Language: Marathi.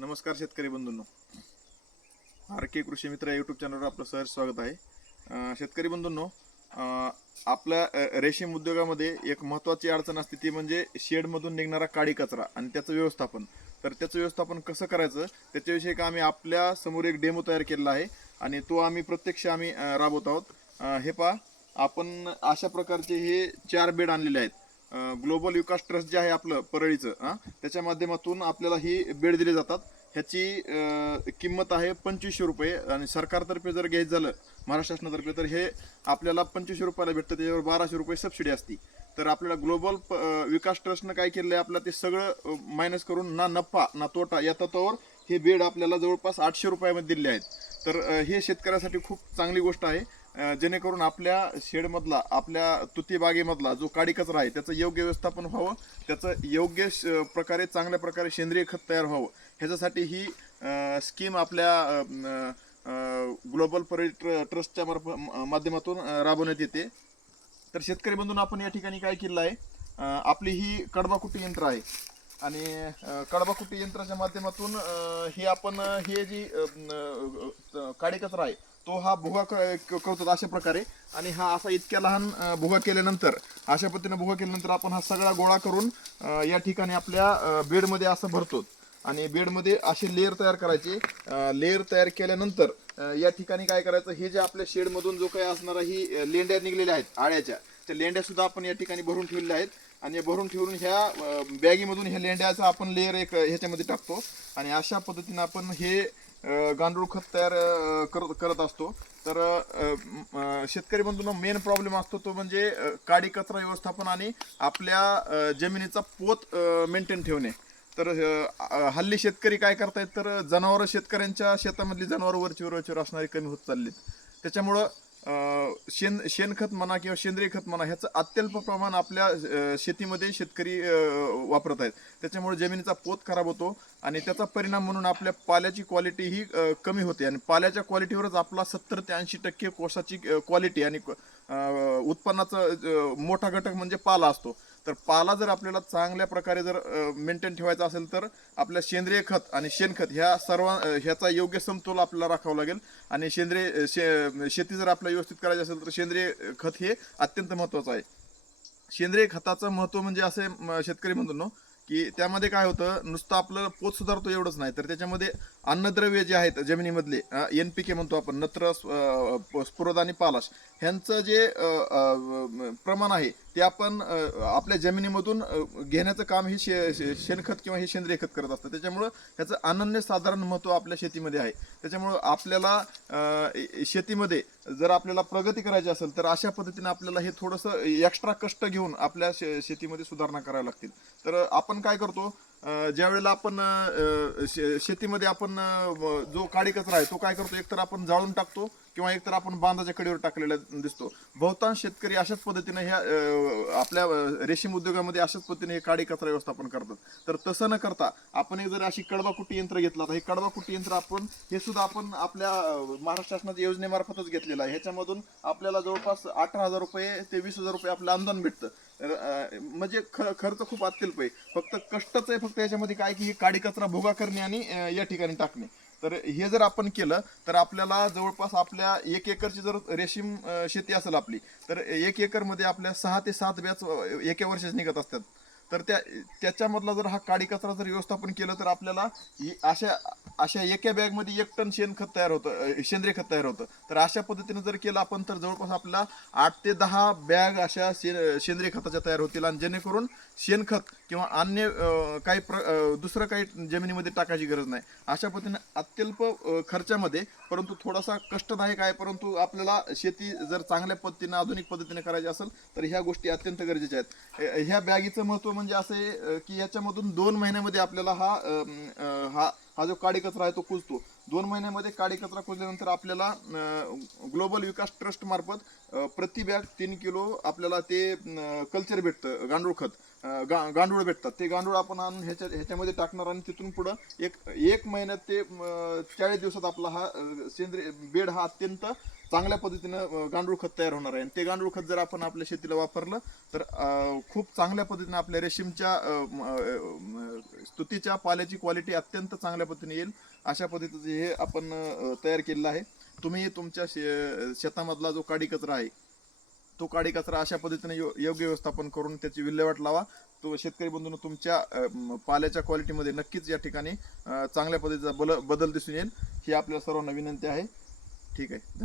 नमस्कार शेतकरी बंधूंनो, आर के कृषी मित्र यूट्यूब चॅनलवर आपलं सहर्ष स्वागत आहे. शेतकरी बंधूंनो, आपल्या रेशीम उद्योगामध्ये एक महत्त्वाची अडचण असते ती म्हणजे शेडमधून निघणारा काडी कचरा आणि त्याचं व्यवस्थापन. तर त्याचं व्यवस्थापन कसं करायचं त्याच्याविषयी का आम्ही आपल्या समोर एक डेमो तयार केलेला आहे आणि तो आम्ही प्रत्यक्ष राबवत आहोत. हे पहा, आपण अशा प्रकारचे हे 4 बेड आणलेले आहेत. ग्लोबल विकास ट्रस्ट जे आहे आपलं परळीचं, त्याच्या माध्यमातून आपल्याला ही बेड दिले जातात. ह्याची किंमत आहे 2500 रुपये आणि सरकारतर्फे जर घ्यायचं झालं महाराष्ट्र शासनातर्फे तर हे आपल्याला 2500 रुपयाला भेटतं. त्याच्यावर 1200 रुपये सबसिडी असते. तर आपल्याला ग्लोबल विकास ट्रस्टनं काय केलं आहे, आपलं ते सगळं मायनस करून ना नफा ना तोटा या तत्वावर हे बेड आपल्याला जवळपास 800 रुपयामध्ये दिले आहेत. तर हे शेतकऱ्यासाठी खूप चांगली गोष्ट आहे. जेणेकरून आपल्या शेडमधला आपल्या तुती बागेमधला जो काडी कचरा आहे त्याचं योग्य व्यवस्थापन व्हावं, त्याचं योग्य प्रकारे चांगल्या प्रकारे सेंद्रिय खत तयार व्हावं, ह्याच्यासाठी ही स्कीम आपल्या ग्लोबल ट्रस्टच्या माध्यमातून राबवण्यात येते. तर शेतकरी बंधून आपण या ठिकाणी काय केलं आहे, आपली ही कडबाकुटी यंत्र आहे आणि कडबाकुटी यंत्राच्या माध्यमातून ही आपण हे जी काडी कचरा आहे तो हा भुगा करतो अशा प्रकारे. आणि हा असा इतक्या लहान भुगा केल्यानंतर अशा पद्धतीने भुगा केल्यानंतर आपण हा सगळा गोळा करून या ठिकाणी आपल्या बेडमध्ये असं भरतो आणि बेडमध्ये असे लेअर तयार करायचे. लेअर तयार केल्यानंतर या ठिकाणी काय करायचं, हे जे आपल्या शेडमधून जो काही असणारा ही लेंड्या निघलेल्या आहेत आळ्याच्या, त्या लेंड्या सुद्धा आपण या ठिकाणी भरून ठेवलेल्या आहेत आणि भरून ठेवून ह्या बॅगीमधून ह्या लेंड्याचा आपण लेअर एक ह्याच्यामध्ये टाकतो आणि अशा पद्धतीने आपण हे गांडूळ खत तयार करत असतो. तर शेतकरी बंधूंनो, मेन प्रॉब्लेम असतो तो म्हणजे काडी कचरा व्यवस्थापन आणि आपल्या जमिनीचा पोत मेंटेन ठेवणे. तर हल्ली शेतकरी काय करतायत, तर जनावरं शेतकऱ्यांच्या शेतामधली जनावरं वरचीवर असणारी कमी होत चाललीत. त्याच्यामुळं शेणखत म्हणा किंवा सेंद्रिय खत म्हणा ह्याचं अत्यल्प प्रमाण आपल्या शेतीमध्ये शेतकरी वापरत आहेत. त्याच्यामुळे जमिनीचा पोत खराब होतो आणि त्याचा परिणाम म्हणून आपल्या पाल्याची क्वालिटी ही कमी होते आणि पाल्याच्या क्वालिटीवरच आपला 70 ते 80% कोसाची क्वालिटी आणि उत्पन्नाचा मोठा घटक म्हणजे पाला असतो. तर पाला जर आपल्याला चांगल्या प्रकारे जर मेंटेन ठेवायचा असेल तर आपल्या सेंद्रिय खत आणि शेणखत ह्याचा योग्य समतोल आपल्याला राखावा लागेल. आणि शेती जर आपल्याला व्यवस्थित करायची असेल तर सेंद्रिय खत हे अत्यंत महत्त्वाचं आहे. सेंद्रिय खताचं महत्त्व म्हणजे असे शेतकरी म्हणतो ना की त्यामध्ये काय होतं, नुसतं आपलं पोत सुधारतो एवढंच नाही, तर त्याच्यामध्ये अन्नद्रव्य जे आहेत जमिनीमधले NPK म्हणतो आपण, नत्र, स्फुरद आणि पालाश, ह्यांचं जे प्रमाण आहे ते आपण आपल्या जमिनीमधून घेण्याचं काम हे शेणखत किंवा हे सेंद्रिय खत करत असतं. त्याच्यामुळं ह्याचं अनन्यसाधारण महत्त्व आपल्या शेतीमध्ये आहे. त्याच्यामुळं आपल्याला शेतीमध्ये जर आपल्याला प्रगती करायची असेल तर अशा पद्धतीने आपल्याला हे थोडंसं एक्स्ट्रा कष्ट घेऊन आपल्या शेतीमध्ये सुधारणा करावी लागतील. तर आपण काय करतो, ज्या वेळेला आपण शेतीमध्ये आपण जो काडी कचरा आहे तो काय करतो, एकतर आपण जाळून टाकतो किंवा एकतर आपण बांधाच्या कडेवर टाकलेला दिसतो. बहुतांश शेतकरी अशाच पद्धतीने ह्या आपल्या रेशीम उद्योगामध्ये अशाच पद्धतीने हे काडी कचरा व्यवस्थापन करतात. तर तसं न करता आपण एक जर अशी कडबाकुटी यंत्र घेतला तर हे कडबाकुटी यंत्र आपण हे सुद्धा आपण आपल्या महाराष्ट्र शासनाच्या योजनेमार्फतच घेतलेलं आहे. ह्याच्यामधून आपल्याला जवळपास 18,000 रुपये ते 20,000 रुपये आपलं अनुदान भेटतं. म्हणजे खर्च खूप अत्यल्प आहे. फक्त कष्टच आहे फक्त याच्यामध्ये काय की ही काडी कचरा भुगा करणे आणि या ठिकाणी टाकणे. तर हे जर आपण केलं तर आपल्याला जवळपास आपल्या 1 एकरची जर रेशीम शेती असेल आपली, तर 1 एकरमध्ये आपल्या 6 ते 7 बॅच एका वर्षाच निघत असतात. तर त्याच्यामधला जर हा काडी कचरा जर व्यवस्थापन केलं तर आपल्याला अशा अशा एका बॅगमध्ये 1 टन शेणखत तयार होतं, सेंद्रिय खत तयार होतं. तर अशा पद्धतीने जर केलं आपण तर जवळपास आपल्याला 8 ते 10 बॅग अशा सेंद्रिय खताच्या तयार होतील आणि जेणेकरून शेणखत किंवा अन्य दुसरं काही जमिनीमध्ये टाकायची गरज नाही. अशा पद्धतीने अत्यल्प खर्चामध्ये परंतु थोडासा कष्टदायक आहे, परंतु आपल्याला शेती जर चांगल्या पद्धतीने आधुनिक पद्धतीने करायची असेल तर ह्या गोष्टी अत्यंत गरजेच्या आहेत. ह्या बॅगीचं महत्त्व म्हणजे असं आहे की याच्यामधून 2 महिन्यामध्ये आपल्याला हा जो काडी कचरा आहे तो कुजतो. 2 महिन्यामध्ये काडी कचरा कुजल्यानंतर आपल्याला ग्लोबल विकास ट्रस्ट मार्फत प्रति बॅग 3 किलो आपल्याला ते कल्चर भेटतं, गांडूळ खत. गांडूळ भेटतात, ते गांडूळ आपण आणून ह्याच्यामध्ये टाकणार आणि तिथून पुढं एक महिन्यात ते 40 दिवसात आपला हा सेंद्रिय बेड हा अत्यंत चांगल्या पद्धतीनं गांडूळ खत तयार होणार आहे. आणि ते गांडूळ खत जर आपण आपल्या शेतीला वापरलं तर खूप चांगल्या पद्धतीने आपल्या रेशीमच्या स्तुतीच्या पाल्याची क्वालिटी अत्यंत चांगल्या पद्धतीने येईल. अशा पद्धतीचं हे आपण तयार केलेलं आहे. तुम्ही तुमच्या शेतामधला जो काडी कचरा आहे तो काडी कचरा अशा पद्धतीने योग्य व्यवस्थापन करून त्याची विल्हेवाट लावा. तो शेतकरी बंधूंनो, तुमच्या पाल्याच्या क्वालिटीमध्ये नक्कीच या ठिकाणी चांगल्या पद्धतीचा बदल दिसून येईल. ही आपल्या सर्वांना विनंती आहे. ठीक आहे.